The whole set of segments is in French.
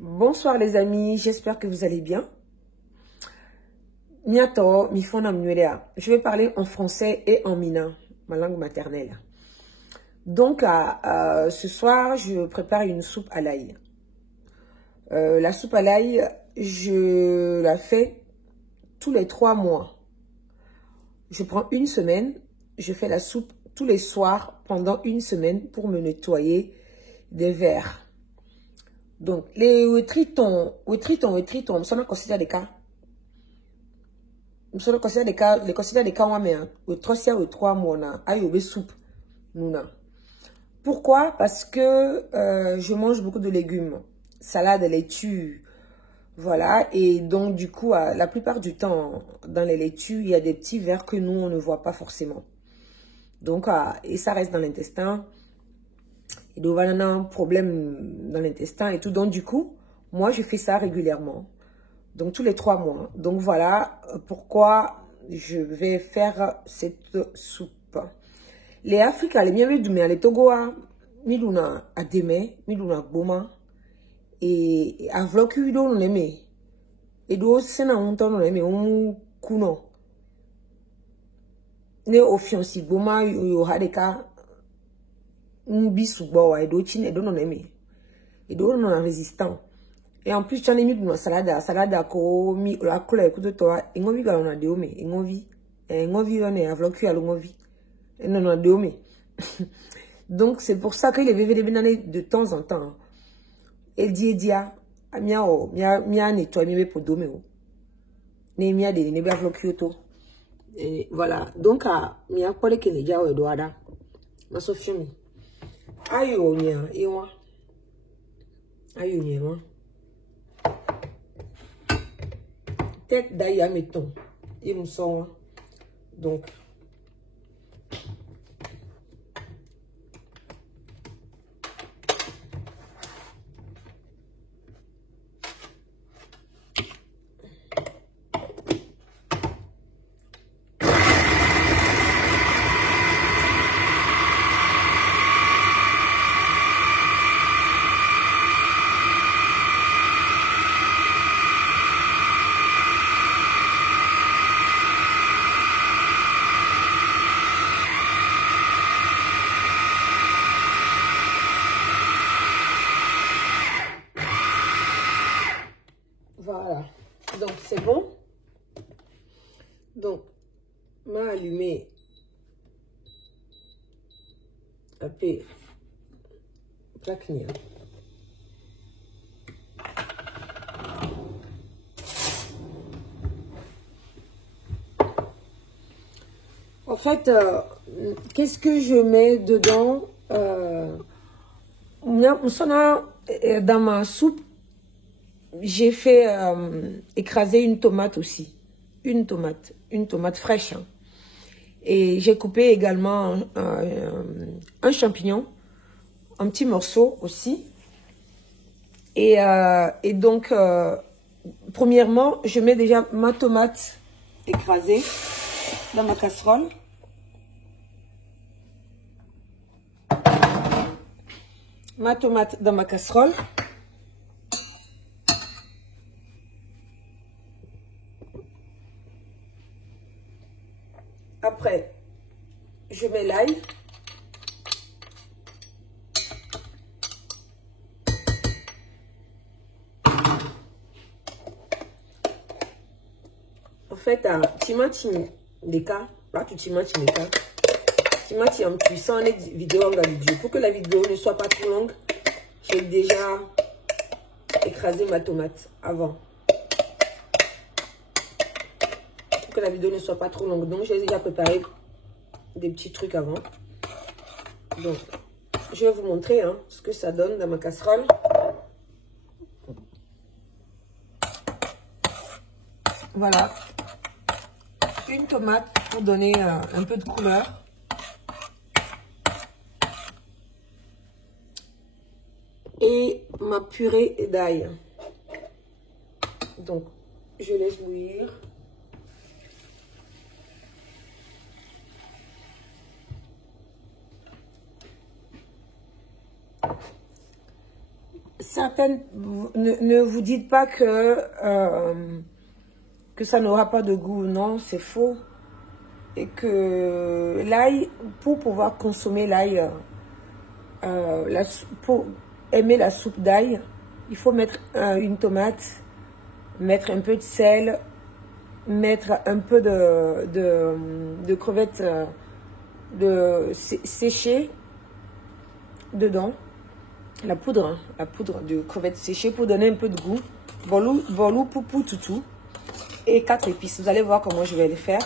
Bonsoir les amis, j'espère que vous allez bien. Je vais parler en français et en mina, ma langue maternelle. Donc, ce soir, je prépare une soupe à l'ail. La soupe à l'ail, je la fais tous les 3 mois. Je prends une semaine, je fais la soupe tous les soirs pendant une semaine pour me nettoyer des vers. Donc, les tritons, ça on considère des cas. Nous considère des cas, mais au 3 mois, aïe, soupe. Pourquoi? Parce que je mange beaucoup de légumes, salade, laitue, voilà. Et donc, du coup, la plupart du temps, dans les laitues, il y a des petits vers que nous, on ne voit pas forcément. Donc, et ça reste dans l'intestin. Il doit y avoir un problème dans l'intestin et tout. Donc, du coup, moi, je fais ça régulièrement. Donc, tous les 3 mois. Donc, voilà pourquoi je vais faire cette soupe. Les Africains, les miens, les Togo, miluna ademe, miluna boma, et avloku ido no neme, et do sena unto no neme, kuno. Ne ofiansi boma yo hadeka, bisugbo wa, et do chine, et do no neme, et do no résistant. Et en plus, tu as mis de salade, ko mi la couleur écoute toi, et on vit on a deome, et on vit on est avloku à l'ongovi, et non on a deome. Donc, c'est pour ça qu'il est vévé de temps en temps. Et dia, mia nettoyer pour dormir. Ne mia de ne bavlo kyoto. Voilà. Donc, mia pole que les gens doada. Ma sofimi. Ayo nya, ewa. Ayo nya, ewa. Tête d'aïe à mettons. Et me sort. Donc, voilà. Donc, c'est bon. Donc, m'a allumé un peu plaquenir. En fait, qu'est-ce que je mets dedans? Dans ma soupe, j'ai fait écraser une tomate aussi. Une tomate fraîche. Hein. Et j'ai coupé également un champignon, un petit morceau aussi. Et donc, premièrement, je mets déjà ma tomate écrasée dans ma casserole. Ma tomate dans ma casserole. Après, je mets l'ail. En fait, timati leka, là tu timati leka. Timati en puissant les vidéos en vidéo. Pour que la vidéo ne soit pas trop longue, j'ai déjà écrasé ma tomate avant. Pour que la vidéo ne soit pas trop longue. Donc, j'ai déjà préparé des petits trucs avant. Donc, je vais vous montrer ce que ça donne dans ma casserole. Voilà. Une tomate pour donner un peu de couleur. Et ma purée d'ail. Donc, je laisse bouillir. certaines, ne vous dites pas que ça n'aura pas de goût. Non, c'est faux. Et que l'ail, pour pouvoir consommer l'ail, pour aimer la soupe d'ail, il faut mettre une tomate, mettre un peu de sel, mettre un peu de crevettes séchées dedans. La poudre de crevettes séchées pour donner un peu de goût. Bolou, poupou, toutou. Et 4 épices. Vous allez voir comment je vais le faire.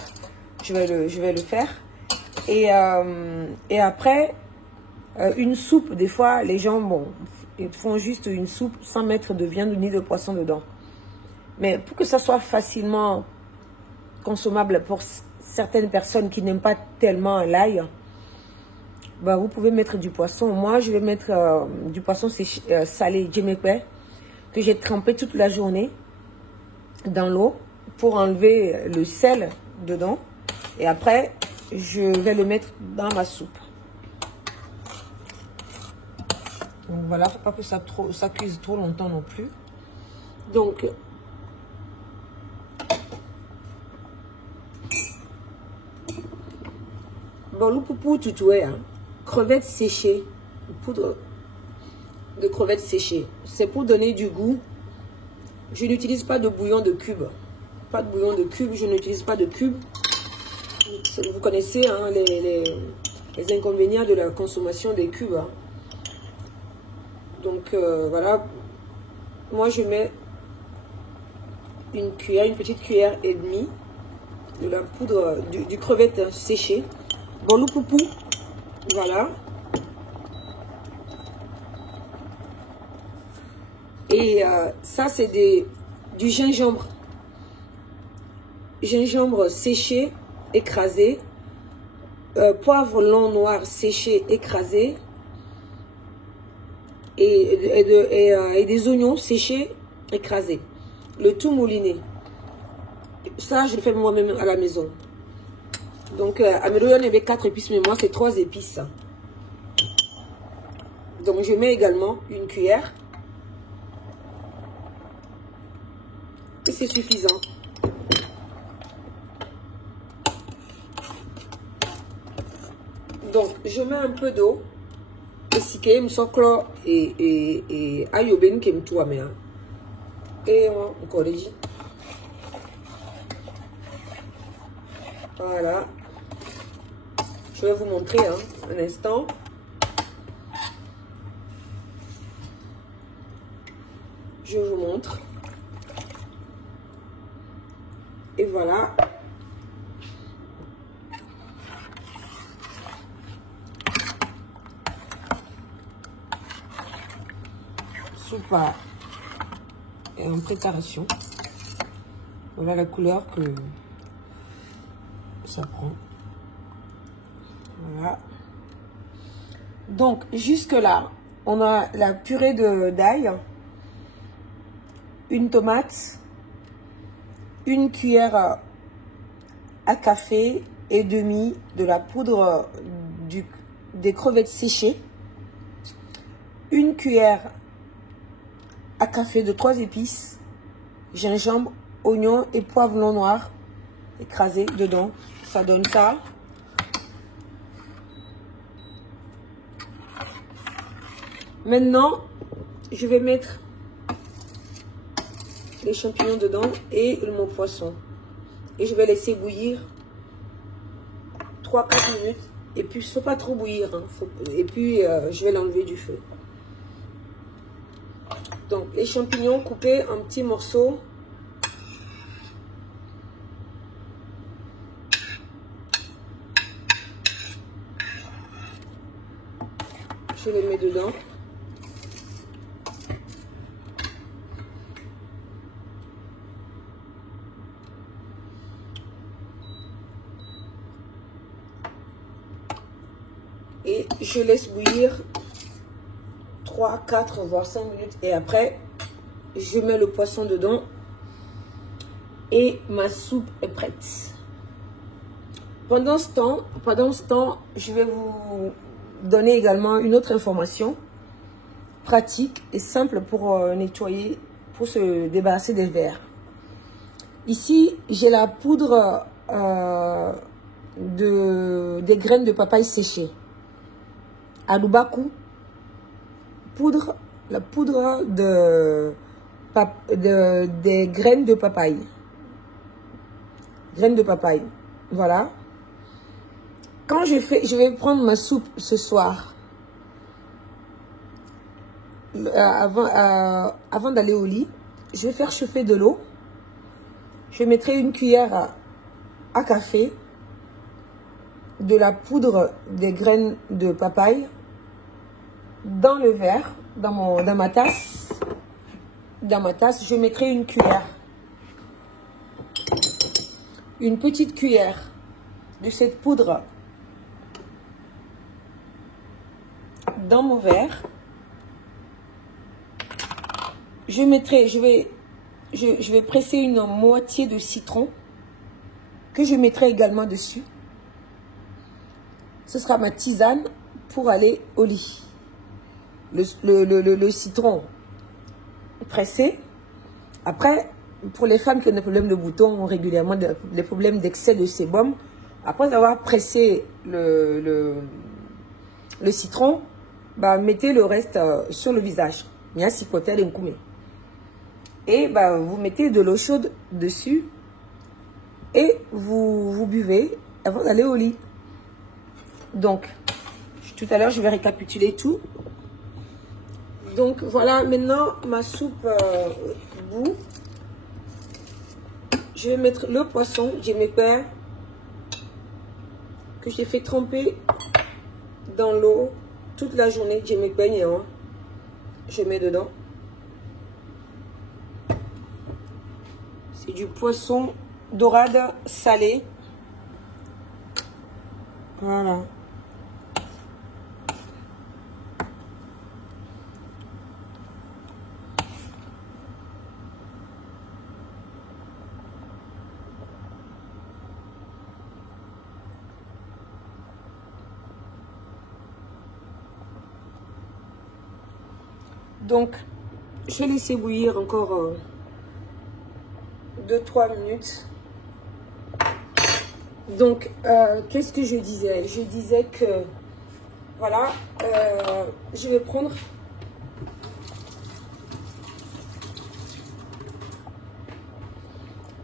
Je vais le faire. Et après, une soupe, des fois, les gens, bon, ils font juste une soupe sans mettre de viande ni de poisson dedans. Mais pour que ça soit facilement consommable pour certaines personnes qui n'aiment pas tellement l'ail, bah, vous pouvez mettre du poisson. Moi, je vais mettre du poisson salé, djemekpe, que j'ai trempé toute la journée dans l'eau pour enlever le sel dedans. Et après, je vais le mettre dans ma soupe. Donc voilà, faut pas que ça cuise trop longtemps non plus. Donc, bolou poupou tutoué, hein. Crevettes séchées, poudre de crevettes séchées. C'est pour donner du goût. Je n'utilise pas de bouillon de cube. Pas de bouillon de cube, je n'utilise pas de cube. Vous connaissez hein, les inconvénients de la consommation des cubes. Hein. Donc voilà, moi je mets une petite cuillère et demie de la poudre du crevette séchée. Bolou poupou, voilà. Et ça c'est du gingembre. Gingembre séché, écrasé. Poivre long noir séché, écrasé. Et des oignons séchés, écrasés. Le tout mouliné. Ça, je le fais moi-même à la maison. Donc, à Méloyan, il y avait 4 épices, mais moi, c'est 3 épices. Donc, je mets également une cuillère. Et c'est suffisant. Donc, je mets un peu d'eau. Si que me soclo et ayoben que me toi mais et on corrige. Voilà. Je vais vous montrer hein, un instant. Je vous montre. Et voilà. Soupe est en préparation. Voilà la couleur que ça prend. Voilà. Donc, jusque là, on a la purée d'ail, une tomate, une cuillère à café et demi de la poudre des crevettes séchées, une cuillère à café de 3 épices, gingembre, oignon et poivre long noir écrasé dedans. Ça donne ça. Maintenant, je vais mettre les champignons dedans et mon poisson. Et je vais laisser bouillir 3-4 minutes. Et puis, il ne faut pas trop bouillir. Hein. Et puis, je vais l'enlever du feu. Donc, les champignons coupés en petits morceaux. Je les mets dedans. Et je laisse bouillir 3, 4, voire 5 minutes. Et après, je mets le poisson dedans. Et ma soupe est prête. Pendant ce temps, je vais vous donner également une autre information. pratique et simple pour nettoyer, pour se débarrasser des vers. Ici, j'ai la poudre des graines de papaye séchées. Alubaku, la poudre des graines de papaye. Graines de papaye. Voilà. Quand je vais prendre ma soupe ce soir. Avant d'aller au lit, je vais faire chauffer de l'eau. Je mettrai une cuillère à café de la poudre des graines de papaye dans le verre, dans ma tasse. Dans ma tasse, je mettrai une cuillère. Une petite cuillère de cette poudre dans mon verre. Je vais presser une moitié de citron que je mettrai également dessus. Ce sera ma tisane pour aller au lit. Le citron pressé. Après, pour les femmes qui ont des problèmes de boutons, ont régulièrement des problèmes d'excès de sébum, après avoir pressé le citron, bah, mettez le reste sur le visage. Et bah, vous mettez de l'eau chaude dessus et vous buvez avant d'aller au lit. Donc, tout à l'heure, je vais récapituler tout. Donc, voilà, maintenant, ma soupe bout. Je vais mettre le poisson, j'ai mes pains que j'ai fait tremper dans l'eau toute la journée. J'ai mes pains, hein. Je mets dedans. C'est du poisson dorade salé. Voilà. Donc, je vais laisser bouillir encore 2-3 minutes. Donc, qu'est-ce que je disais? Je disais que, voilà, je vais prendre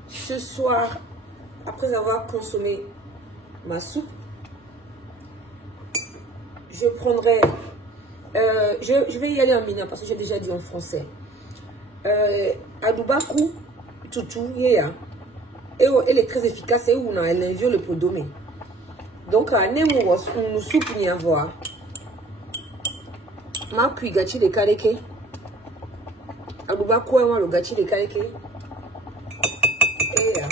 ce soir, après avoir consommé ma soupe, je prendrai, je vais y aller en mineur parce que j'ai déjà dit en français. Adubaku, tutu, yeah. Elle est très efficace et elle invite le podomé. Donc, nous soupe ni avoir. Ma puis gachi de kaleke. Adubaku et moi le gachi de kaleke. Yeah.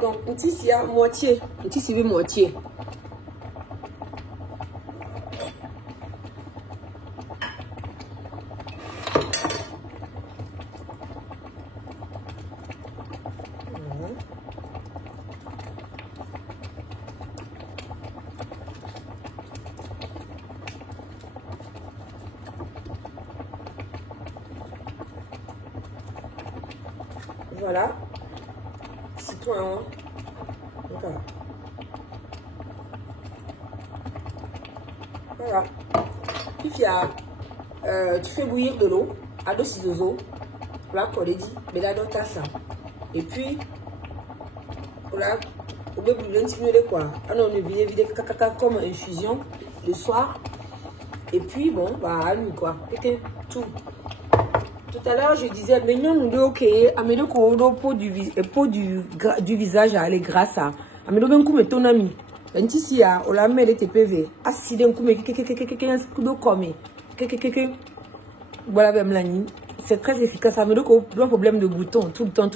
Donc, un petit à moitié. Un petit moitié. Voilà. Citron. Voilà. Voilà. Puis tu fais bouillir de l'eau à 2 ciseaux. Là, qu'on dit, mais là, dans ta ça. Et puis, voilà, on peut brûler un petit peu de quoi. Alors, on est vidé comme infusion le soir. Et puis, bon, bah, à nuit, quoi. C'était tout. Tout à l'heure, je disais, mais non, nous devons créer, améliore le pot du visage à aller grâce à. Améliore un coup, mais ton ami. Ben, ici, on l'a mis les TPV. Acide, un coup, mais voilà, même la nuit. C'est très efficace. Améliore un problème de bouton, tout le temps.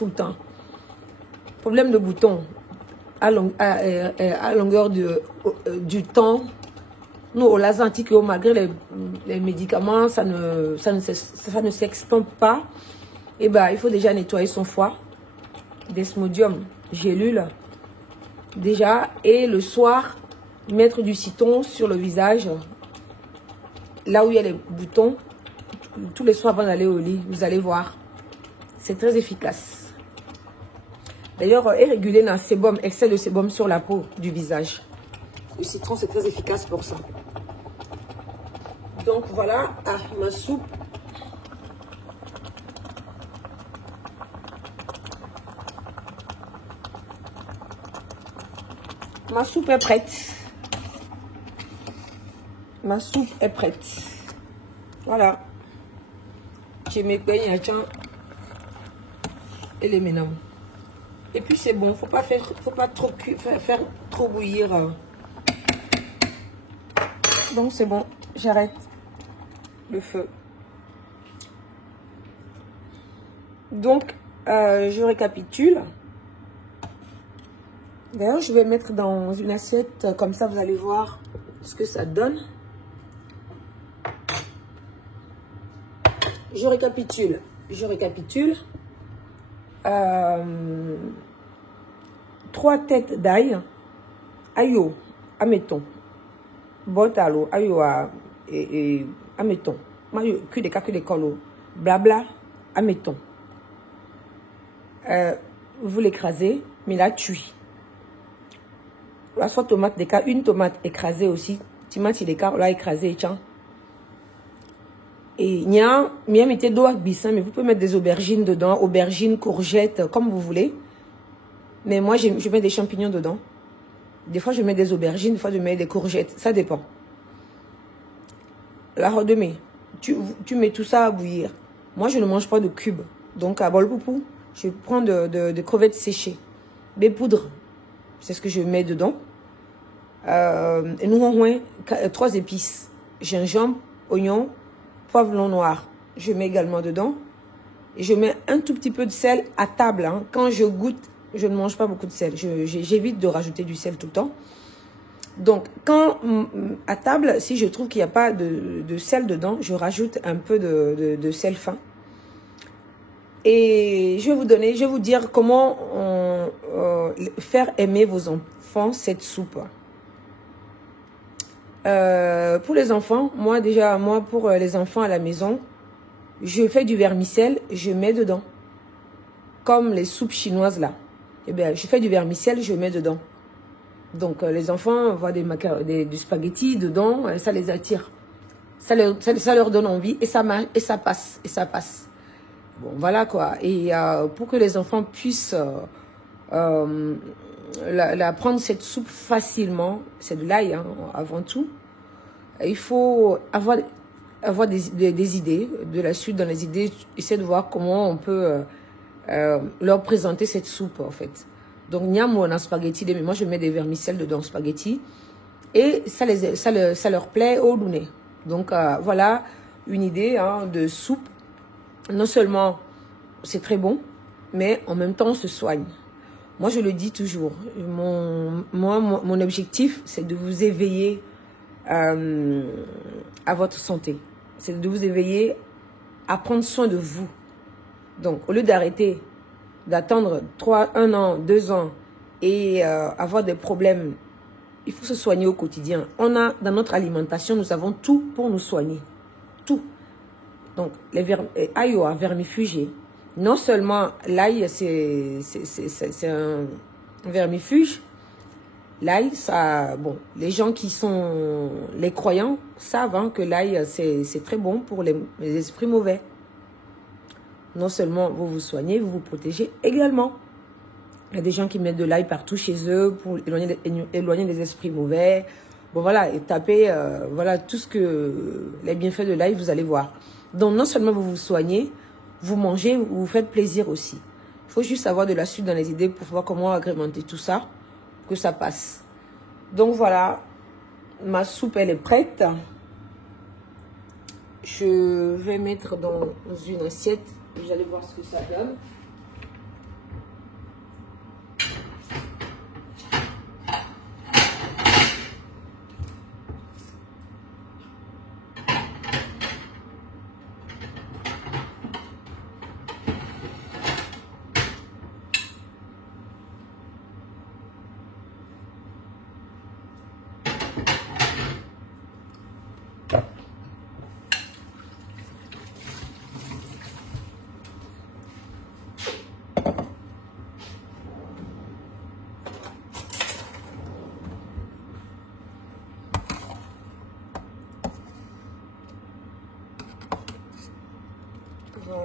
Problème de bouton. À longueur du temps. Nous, au Lazantique, malgré les médicaments, ça ne s'extompe pas. Et ben, il faut déjà nettoyer son foie. Desmodium, gélule. déjà. Et le soir, mettre du citron sur le visage, là où il y a les boutons, tous les soirs avant d'aller au lit, vous allez voir. C'est très efficace. D'ailleurs, et réguler un sébum, excès de sébum sur la peau du visage. Le citron, c'est très efficace pour ça. Donc voilà, ma soupe. Ma soupe est prête. Ma soupe est prête. Voilà. J'ai mes peignes, tiens. Et les ménons. Et puis c'est bon, faut pas trop faire trop bouillir. Donc c'est bon, j'arrête le feu. Donc je récapitule. D'ailleurs, je vais mettre dans une assiette, comme ça vous allez voir ce que ça donne. Je récapitule. 3 têtes d'ail, ayo, admettons. Botalo, ayo, admettons. Mayo, que des colos, blabla, admettons. Vous l'écrasez, mais là, cuit. La soit tomate des cas, une tomate écrasée aussi. Tomate des cas, là écrasée, tiens. Et il y a mettez d'eau avec bissin, mais vous pouvez mettre des aubergines dedans, aubergines, courgettes, comme vous voulez. Mais moi, je mets des champignons dedans. Des fois, je mets des aubergines, des fois, je mets des courgettes. Ça dépend. La redemée, tu mets tout ça à bouillir. Moi, je ne mange pas de cubes. Donc, à bol poupou, je prends de crevettes séchées. Des poudres, c'est ce que je mets dedans. Et nous, 3 épices. Gingembre, oignon, poivron noir. Je mets également dedans. Et je mets un tout petit peu de sel à table. Hein. Quand je goûte, je ne mange pas beaucoup de sel. J'évite de rajouter du sel tout le temps. Donc, quand à table, si je trouve qu'il n'y a pas de sel dedans, je rajoute un peu de sel fin. Et je vais vous dire comment faire aimer vos enfants cette soupe. Pour les enfants, moi pour les enfants à la maison, je fais du vermicelle, je mets dedans. Comme les soupes chinoises là. Eh bien, je fais du vermicelle, je mets dedans. Donc, les enfants voient du spaghetti dedans, ça les attire. Ça leur donne envie et ça passe. Bon, voilà quoi. Et pour que les enfants puissent prendre cette soupe facilement, c'est de l'ail hein, avant tout. Il faut avoir des idées, de la suite dans les idées, essayer de voir comment on peut leur présenter cette soupe en fait. Donc, niamo en spaghetti, mais moi je mets des vermicelles dedans spaghetti et ça leur plaît au nez. Donc, voilà une idée hein, de soupe. Non seulement c'est très bon, mais en même temps on se soigne. Moi je le dis toujours, mon objectif c'est de vous éveiller à votre santé. C'est de vous éveiller à prendre soin de vous. Donc au lieu d'arrêter, d'attendre 1 an, 2 ans et avoir des problèmes, il faut se soigner au quotidien. Dans notre alimentation, nous avons tout pour nous soigner. Tout. Donc, ail vermifuge. Non seulement l'ail, c'est un vermifuge. L'ail, ça, bon, les gens qui sont les croyants savent hein, que l'ail, c'est très bon pour les esprits mauvais. Non seulement vous vous soignez, vous vous protégez également. Il y a des gens qui mettent de l'ail partout chez eux pour éloigner des esprits mauvais. Bon, voilà, et tapez, voilà, tout ce que les bienfaits de l'ail, vous allez voir. Donc, non seulement vous vous soignez, vous mangez, vous vous faites plaisir aussi. Il faut juste avoir de la suite dans les idées pour voir comment agrémenter tout ça, que ça passe. Donc, voilà, ma soupe, elle est prête. Je vais mettre dans une assiette. Vous allez voir ce que ça donne.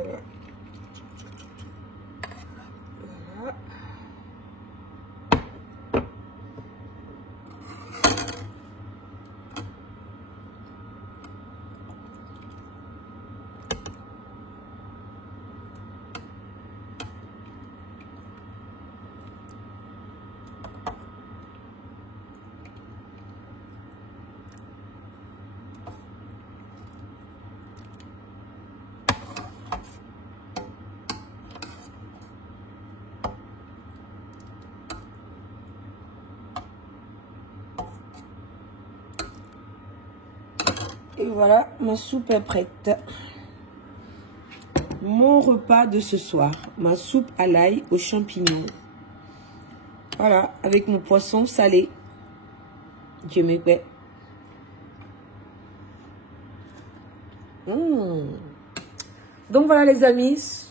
Voilà. Voilà. Et voilà, ma soupe est prête. Mon repas de ce soir, ma soupe à l'ail aux champignons. Voilà, avec mon poisson salé. Dieu me paie. Donc voilà les amis,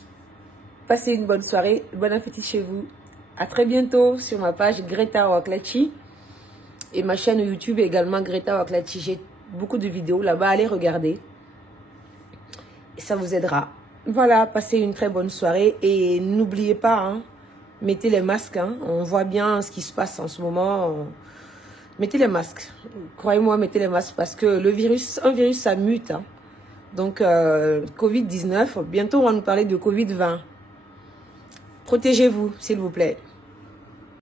passez une bonne soirée, bon appétit chez vous. À très bientôt sur ma page Greta Waklachi et ma chaîne YouTube également Greta Waklachi. J'ai beaucoup de vidéos là-bas, allez regarder et ça vous aidera. Voilà, passez une très bonne soirée et n'oubliez pas, hein, mettez les masques, hein, on voit bien ce qui se passe en ce moment. Mettez les masques, croyez-moi, mettez les masques parce que le virus, un virus ça mute, hein. Donc Covid-19, bientôt on va nous parler de Covid-20. Protégez-vous s'il vous plaît.